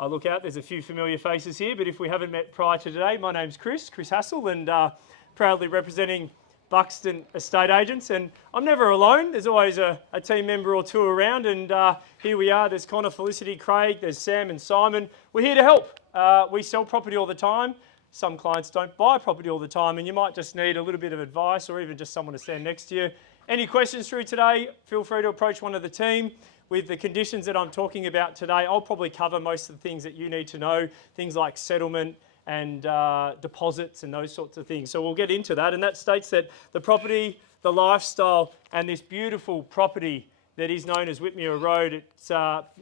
I look out, there's a few familiar faces here, but if we haven't met prior to today, my name's Chris Hassall, and proudly representing Buxton estate agents. And I'm never alone, there's always a team member or two around, and here we are. There's Connor, Felicity, Craig, there's Sam and Simon. We're here to help. We sell property all the time. Some clients don't buy property all the time, and you might just need a little bit of advice or even just someone to stand next to you. Any questions through today, feel free to approach one of the team. With the conditions that I'm talking about today, I'll probably cover most of the things that you need to know, things like settlement and deposits and those sorts of things. So we'll get into that, and that states that the property, the lifestyle, and this beautiful property that is known as Whitmuir Road, it's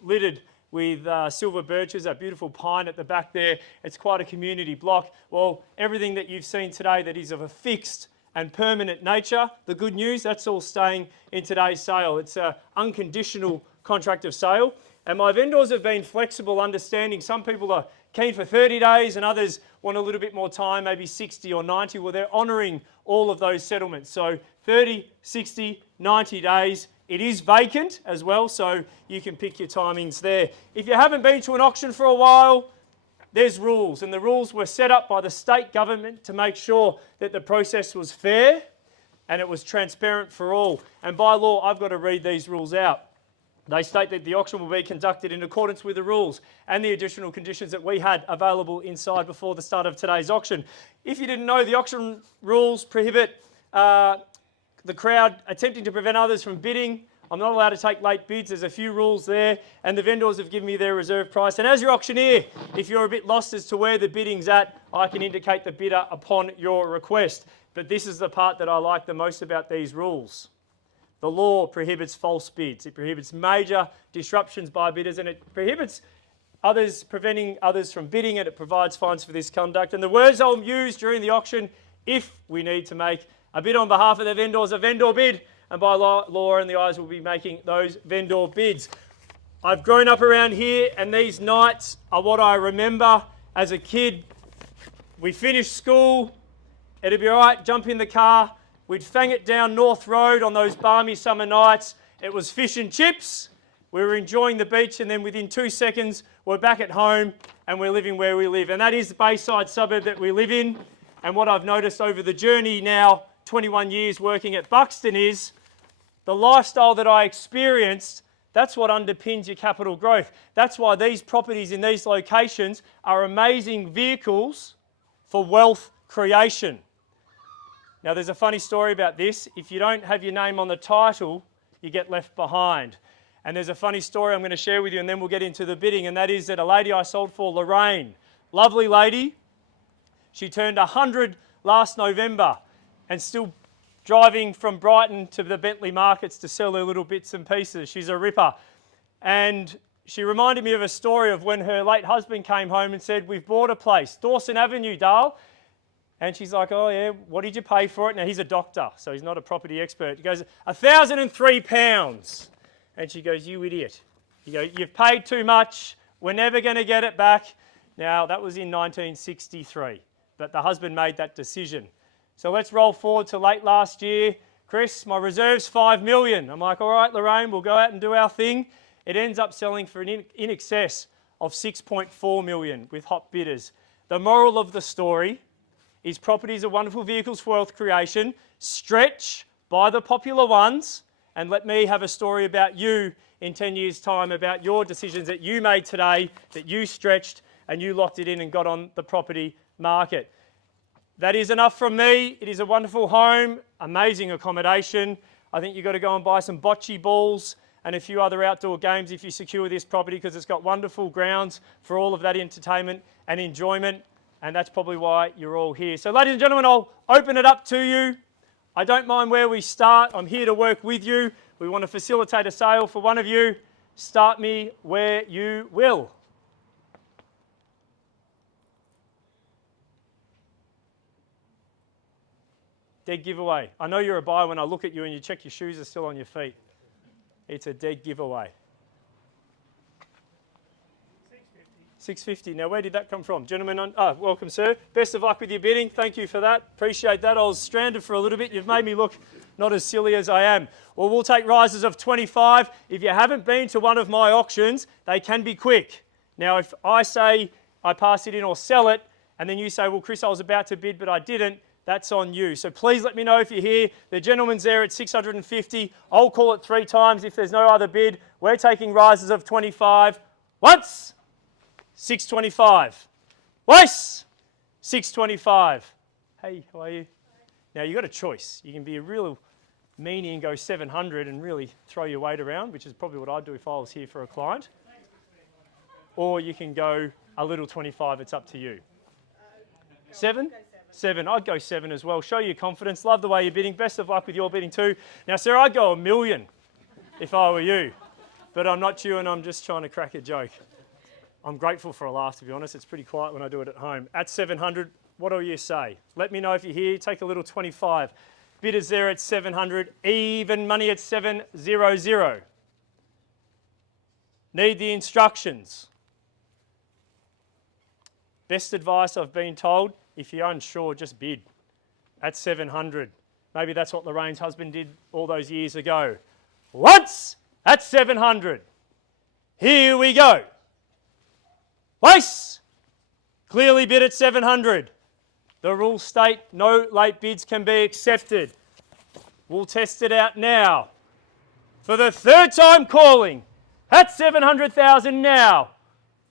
littered with silver birches, that beautiful pine at the back there. It's quite a community block. Well, everything that you've seen today that is of a fixed and permanent nature, the good news, that's all staying in today's sale. It's an unconditional contract of sale. And my vendors have been flexible, understanding. Some people are keen for 30 days and others want a little bit more time, maybe 60 or 90. Well, they're honouring all of those settlements. So 30, 60, 90 days. It is vacant as well, so you can pick your timings there. If you haven't been to an auction for a while, there's rules, and the rules were set up by the state government to make sure that the process was fair and it was transparent for all. And by law, I've got to read these rules out. They state that the auction will be conducted in accordance with the rules and the additional conditions that we had available inside before the start of today's auction. If you didn't know, the auction rules prohibit the crowd attempting to prevent others from bidding. I'm not allowed to take late bids. There's a few rules there, and the vendors have given me their reserve price. And as your auctioneer, if you're a bit lost as to where the bidding's at, I can indicate the bidder upon your request. But this is the part that I like the most about these rules. The law prohibits false bids. It prohibits major disruptions by bidders, and it prohibits preventing others from bidding, and it provides fines for this conduct. And the words I'll use during the auction, if we need to make a bid on behalf of the vendors, a vendor bid, and by law and the eyes will be making those vendor bids. I've grown up around here, and these nights are what I remember as a kid. We finished school, it'd be all right, jump in the car, we'd fang it down North Road on those balmy summer nights. It was fish and chips, we were enjoying the beach, and then within 2 seconds, we're back at home and we're living where we live. And that is the Bayside suburb that we live in. And what I've noticed over the journey now, 21 years working at Buxton, is the lifestyle that I experienced, that's what underpins your capital growth. That's why these properties in these locations are amazing vehicles for wealth creation. Now, there's a funny story about this. If you don't have your name on the title, you get left behind. And there's a funny story I'm going to share with you, and then we'll get into the bidding, and that is that a lady I sold for, Lorraine, lovely lady, she turned 100 last November and still driving from Brighton to the Bentleigh markets to sell her little bits and pieces. She's a ripper. And she reminded me of a story of when her late husband came home and said, "We've bought a place, Dawson Avenue, Dale." And she's like, "Oh yeah, what did you pay for it?" Now he's a doctor, so he's not a property expert. He goes, £1,003. And she goes, "You idiot. You go, you've paid too much. We're never going to get it back." Now that was in 1963, but the husband made that decision. So let's roll forward to late last year. "Chris, my reserve's $5 million. I'm like, "All right, Lorraine, we'll go out and do our thing." It ends up selling for in excess of $6.4 million with hot bidders. The moral of the story is properties are wonderful vehicles for wealth creation. Stretch, buy the popular ones, and let me have a story about you in 10 years' time, about your decisions that you made today, that you stretched and you locked it in and got on the property market. That is enough from me. It is a wonderful home, amazing accommodation. I think you've got to go and buy some bocce balls and a few other outdoor games if you secure this property, because it's got wonderful grounds for all of that entertainment and enjoyment, and that's probably why you're all here. So ladies and gentlemen, I'll open it up to you. I don't mind where we start. I'm here to work with you. We want to facilitate a sale for one of you. Start me where you will. Dead giveaway. I know you're a buyer when I look at you and you check your shoes are still on your feet. It's a dead giveaway. $650. Now, where did that come from? Gentlemen, welcome, sir. Best of luck with your bidding. Thank you for that. Appreciate that. I was stranded for a little bit. You've made me look not as silly as I am. Well, we'll take rises of 25. If you haven't been to one of my auctions, they can be quick. Now, if I say I pass it in or sell it, and then you say, well, Chris, I was about to bid, but I didn't, that's on you. So please let me know if you're here. The gentleman's there at 650. I'll call it 3 times if there's no other bid. We're taking rises of 25. Once, 625. Twice, 625. Hey, how are you? Now, you've got a choice. You can be a real meanie and go 700 and really throw your weight around, which is probably what I'd do if I was here for a client. Or you can go a little 25. It's up to you. 7? 7. I'd go 7 as well. Show your confidence. Love the way you're bidding. Best of luck with your bidding too. Now, Sarah, I'd go $1 million if I were you. But I'm not you, and I'm just trying to crack a joke. I'm grateful for a laugh, to be honest. It's pretty quiet when I do it at home. At 700, what do you say? Let me know if you're here. Take a little 25. Bidders there at 700. Even money at 700. Need the instructions. Best advice I've been told, if you're unsure, just bid at 700. Maybe that's what Lorraine's husband did all those years ago. Once at 700. Here we go. Place. Clearly bid at 700. The rules state no late bids can be accepted. We'll test it out now. For the 3rd time calling, at 700,000 now.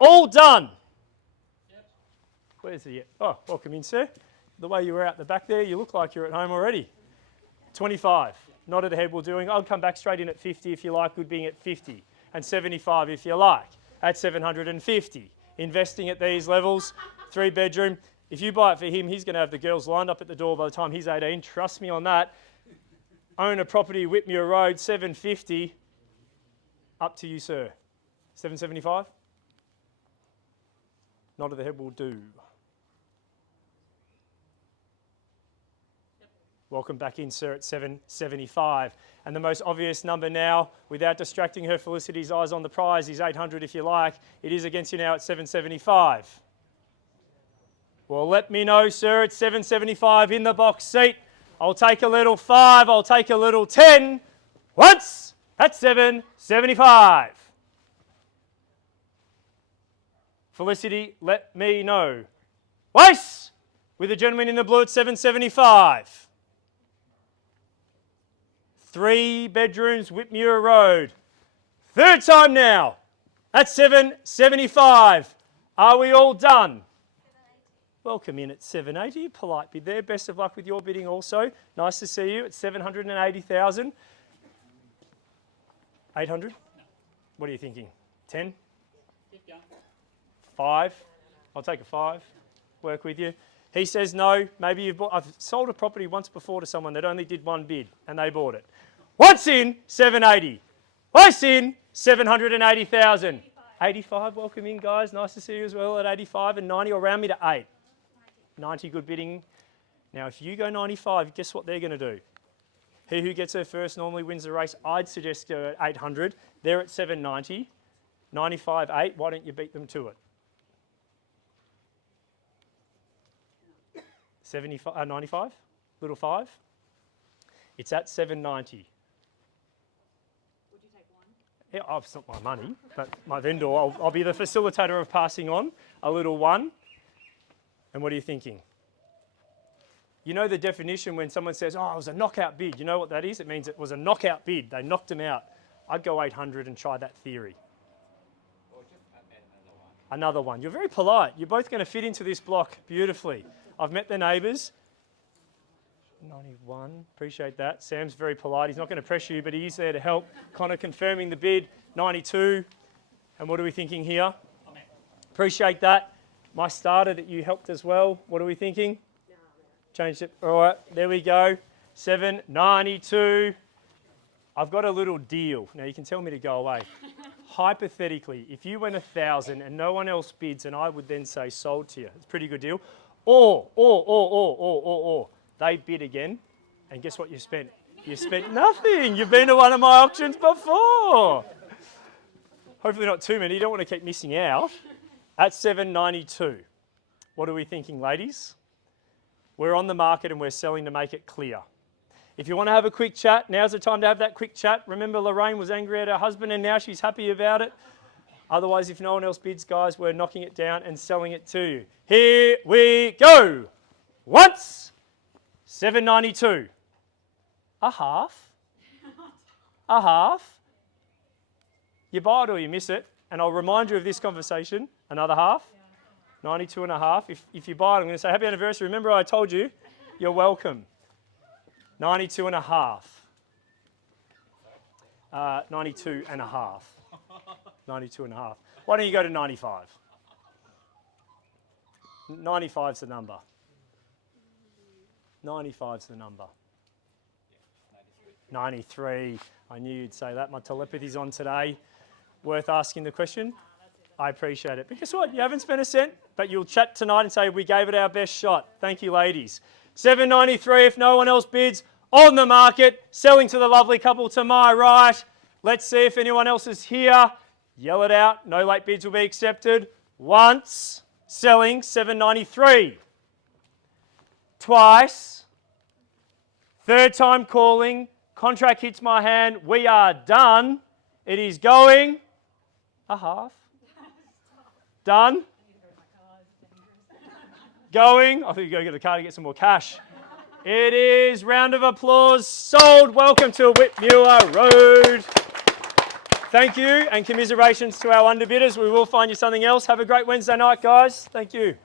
All done. Where's he at? Oh, welcome in, sir. The way you were out the back there, you look like you're at home already. 25. Nodded ahead, we're doing. I'll come back straight in at 50 if you like, good being at 50. And 75 if you like, at 750. Investing at these levels, 3-bedroom. If you buy it for him, he's going to have the girls lined up at the door by the time he's 18. Trust me on that. Own a property, Whitmuir Road, 750. Up to you, sir. 775? Nod of the head will do. Welcome back in, sir, at 775. And the most obvious number now, without distracting her, Felicity's eyes on the prize, is 800 if you like. It is against you now at 775. Well, let me know, sir, at 775 in the box seat. I'll take a little 5, I'll take a little 10. Once at 775. Felicity, let me know. Twice with the gentleman in the blue at 775. 3 bedrooms, Whitmuir Road. 3rd time now at 775. Are we all done? Welcome in at 780. Polite bid there. Best of luck with your bidding also. Nice to see you at 780,000. 800? What are you thinking? 10? 5? I'll take a 5. Work with you. He says no. Maybe you've bought. I've sold a property once before to someone that only did 1 bid and they bought it. Once in, 780. Twice in, 780,000. 85. Welcome in, guys. Nice to see you as well at 85 and 90. Or round me to 8. 90, good bidding. Now, if you go 95, guess what they're going to do? He who gets there first normally wins the race. I'd suggest go at 800. They're at 790. 95, 8. Why don't you beat them to it? 95, little 5. It's at 790. Would you take 1? Yeah, oh, it's not my money, but my vendor. I'll be the facilitator of passing on a little 1. And what are you thinking? You know the definition when someone says, oh, it was a knockout bid. You know what that is? It means it was a knockout bid. They knocked him out. I'd go 800 and try that theory. Or just another one. Another one. You're very polite. You're both going to fit into this block beautifully. I've met the neighbours. 91, appreciate that. Sam's very polite. He's not going to pressure you, but he is there to help. Connor confirming the bid. 92. And what are we thinking here? Appreciate that. My starter that you helped as well. What are we thinking? No. Changed it. All right, there we go. 792. I've got a little deal. Now you can tell me to go away. Hypothetically, if you went 1,000 and no one else bids, and I would then say sold to you, it's a pretty good deal. Or, they bid again, and guess what you spent? You spent nothing. You've been to one of my auctions before. Hopefully not too many. You don't want to keep missing out. At 792. What are we thinking, ladies? We're on the market and we're selling to make it clear. If you want to have a quick chat, now's the time to have that quick chat. Remember, Lorraine was angry at her husband and now she's happy about it. Otherwise, if no one else bids, guys, we're knocking it down and selling it to you. Here we go. Once, 7.92. A half. A half. You buy it or you miss it. And I'll remind you of this conversation. Another half. 92 and a half. If you buy it, I'm going to say happy anniversary. Remember I told you, you're welcome. 92 and a half. 92 and a half. 92 and a half. Why don't you go to 95? 95's the number. 95's the number. 93. I knew you'd say that. My telepathy's on today. Worth asking the question? I appreciate it. But guess what? You haven't spent a cent, but you'll chat tonight and say, we gave it our best shot. Thank you, ladies. 7.93 if no one else bids. On the market, selling to the lovely couple to my right. Let's see if anyone else is here. Yell it out. No late bids will be accepted. Once, selling 7.93. Twice. Third time calling. Contract hits my hand. We are done. It is going a half. Done. Going. I think you got to get the car to get some more cash. It is. Round of applause. Sold. Welcome to Whitmuir Road. Thank you and commiserations to our underbidders. We will find you something else. Have a great Wednesday night, guys. Thank you.